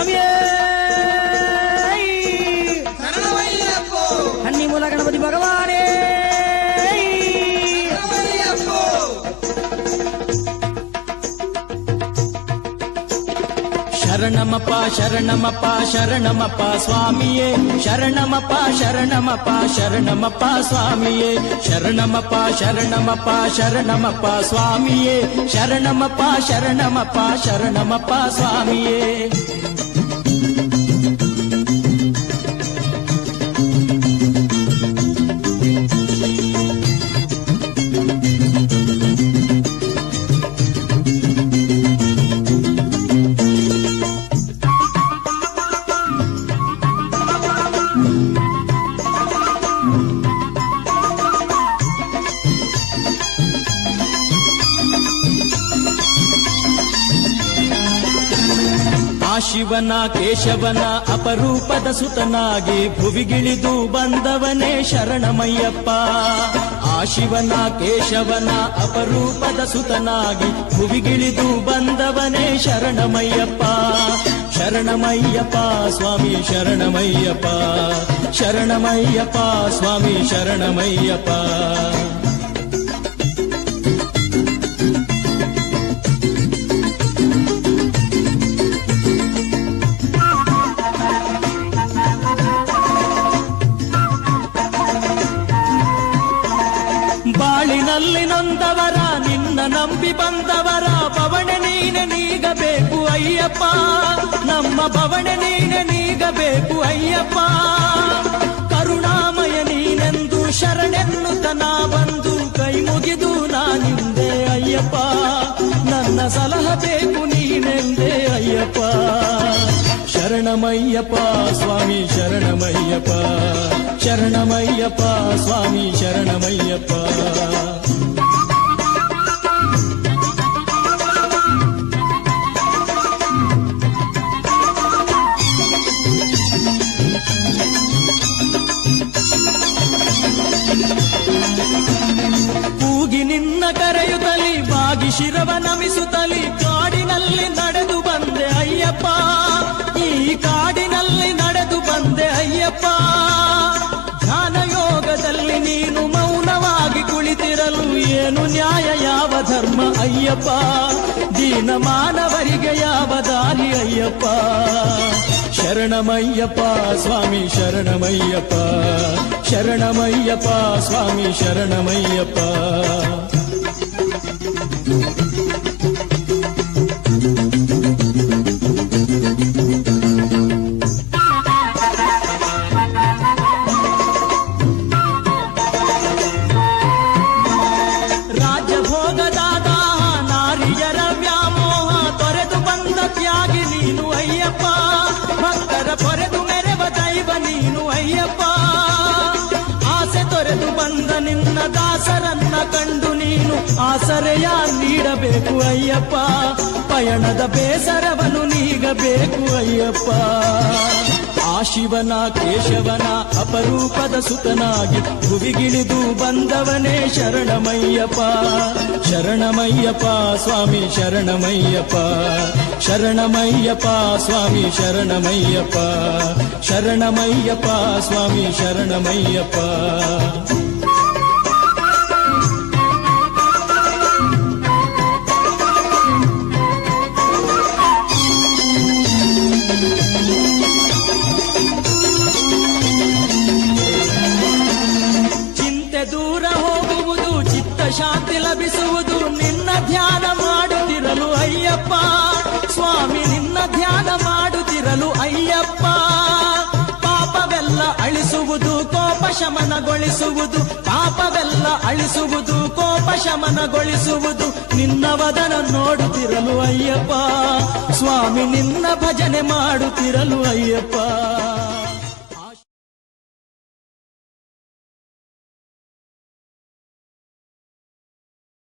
ಸ್ವಾಮಿಯೇ ಕನ್ನಿಮೂಲ ಗಣಪತಿ ಭಗವಾನೇ ಶರಣಮಪ್ಪ ಶರಣಮಪ್ಪ ಶರಣಮಪ್ಪ ಸ್ವಾಮಿಯೇ ಶರಣಮಪ್ಪ ಶರಣಮಪ್ಪ ಶರಣಮಪ್ಪ ಸ್ವಾಮಿಯೇ ಶರಣಮಪ್ಪ ಶರಣಮಪ್ಪ ಶರಣಮಪ್ಪ ಸ್ವಾಮಿಯೇ ಶರಣಮಪ್ಪ ಶರಣಮಪ್ಪ ಶರಣಮಪ್ಪ ಸ್ವಾಮಿಯೇ ಶಿವನ ಕೇಶವನ ಅಪರೂಪದ ಸುತನಾಗಿ ಭುವಿಗಿಳಿದು ಬಂದವನೇ ಶರಣಮಯ್ಯಪ್ಪ ಆ ಶಿವನ ಕೇಶವನ ಅಪರೂಪದ ಸುತನಾಗಿ ಭುವಿಗಿಳಿದು ಬಂದವನೇ ಶರಣಮಯ್ಯಪ್ಪ ಶರಣಮಯ್ಯಪ್ಪ ಸ್ವಾಮಿ ಶರಣಮಯ್ಯಪ್ಪ ಶರಣಮಯ್ಯಪ್ಪ ಸ್ವಾಮಿ ಶರಣಮಯ್ಯಪ್ಪ ಬಾಳಿನಲ್ಲಿ ನೊಂದವರ ನಿನ್ನ ನಂಬಿ ಬಂದವರ ಬವಣೆ ನೀನೆ ನೀಗಬೇಕು ಅಯ್ಯಪ್ಪ ನಮ್ಮ ಬವಣೆ ನೀನೆ ನೀಗಬೇಕು ಅಯ್ಯಪ್ಪ ಕರುಣಾಮಯ ನೀನೆಂದು ಶರಣೆನ್ನುತನ ಬಂದು ಕೈ ಮುಗಿದು ನಾನಿಂದೆ ಅಯ್ಯಪ್ಪ ನನ್ನ ಸಲಹ ಬೇಕು ನೀನೆಂದೇ ಅಯ್ಯಪ್ಪ ಶರಣಮಯ್ಯಪ್ಪ ಸ್ವಾಮಿ ಶರಣಮಯ್ಯಪ್ಪ ಶರಣಮಯ್ಯಪ್ಪ ಸ್ವಾಮಿ ಶರಣಮಯ್ಯಪ್ಪ ಕೂಗಿ ನಿನ್ನ ಕರೆಯುತ್ತಲಿ ಬಾಗಿ ಶಿರವ ನಮಿಸುತ್ತಲಿ ಕಾಡಿನಲ್ಲಿ ನಡೆದು ಬಂದೆ ಅಯ್ಯಪ್ಪ ಈ ಕಾಡಿನಲ್ಲಿ ನಡೆದು ಬಂದೆ ಅಯ್ಯಪ್ಪ ಧ್ಯಾನಯೋಗದಲ್ಲಿ ನೀನು ಮೌನವಾಗಿ ಕುಳಿತಿರಲು ಏನು ನ್ಯಾಯ ಯಾವ ಧರ್ಮ ಅಯ್ಯಪ್ಪ ದೀನ ಮಾನವರಿಗೆ ಯಾವ ದಾರಿ ಅಯ್ಯಪ್ಪ ಶರಣಮಯ್ಯಪ್ಪ ಸ್ವಾಮಿ ಶರಣಮಯ್ಯಪ್ಪ ಶರಣಮಯ್ಯಪ್ಪ ಸ್ವಾಮಿ ಶರಣಮಯ್ಯಪ್ಪ ರಾಜಭೋಗದಾದ ನಾರಿಯರ ವ್ಯಾಮೋಹ ತೊರೆದು ಬಂದ ತ್ಯಾಗಿ ನೀನು ಅಯ್ಯಪ್ಪ ಭಕ್ತರ ತೊರೆದು ಮೆರೆವ ದೈವ ನೀನು ಅಯ್ಯಪ್ಪ ಆಸೆ ತೊರೆದು ಬಂದ ನಿನ್ನ ದಾಸರನ್ನ ಕಂಡು ನೀನು ಆಸರೆಯ ನೀಡಬೇಕು ಅಯ್ಯಪ್ಪ ಪಯಣದ ಬೇಸರವನ್ನು ನೀಗಬೇಕು ಅಯ್ಯಪ್ಪ ಆ ಶಿವನ ಕೇಶವನ ಅಪರೂಪದ ಸುತನಾಗಿ ಭುವಿಗಿಳಿದು ಬಂದವನೇ ಶರಣಮಯ್ಯಪ್ಪ ಶರಣಮಯ್ಯಪ್ಪ ಸ್ವಾಮಿ ಶರಣಮಯ್ಯಪ್ಪ ಶರಣಮಯ್ಯಪ್ಪ ಸ್ವಾಮಿ ಶರಣಮಯ್ಯಪ್ಪ ಶರಣಮಯ್ಯಪ್ಪ ಸ್ವಾಮಿ ಶರಣಮಯ್ಯಪ್ಪ ದೂರ ಹೋಗುವುದು ಚಿತ್ತ ಶಾಂತಿ ಲಭಿಸುವುದು ನಿನ್ನ ಧ್ಯಾನ ಮಾಡುತ್ತಿರಲು ಅಯ್ಯಪ್ಪ ಸ್ವಾಮಿ ನಿನ್ನ ಧ್ಯಾನ ಮಾಡುತ್ತಿರಲು ಅಯ್ಯಪ್ಪ ಪಾಪವೆಲ್ಲ ಅಳಿಸುವುದು ಕೋಪ ಶಮನಗೊಳಿಸುವುದು ಪಾಪವೆಲ್ಲ ಅಳಿಸುವುದು ಕೋಪ ಶಮನಗೊಳಿಸುವುದು ನಿನ್ನ ವದನ ನೋಡುತ್ತಿರಲು ಅಯ್ಯಪ್ಪ ಸ್ವಾಮಿ ನಿನ್ನ ಭಜನೆ ಮಾಡುತ್ತಿರಲು ಅಯ್ಯಪ್ಪ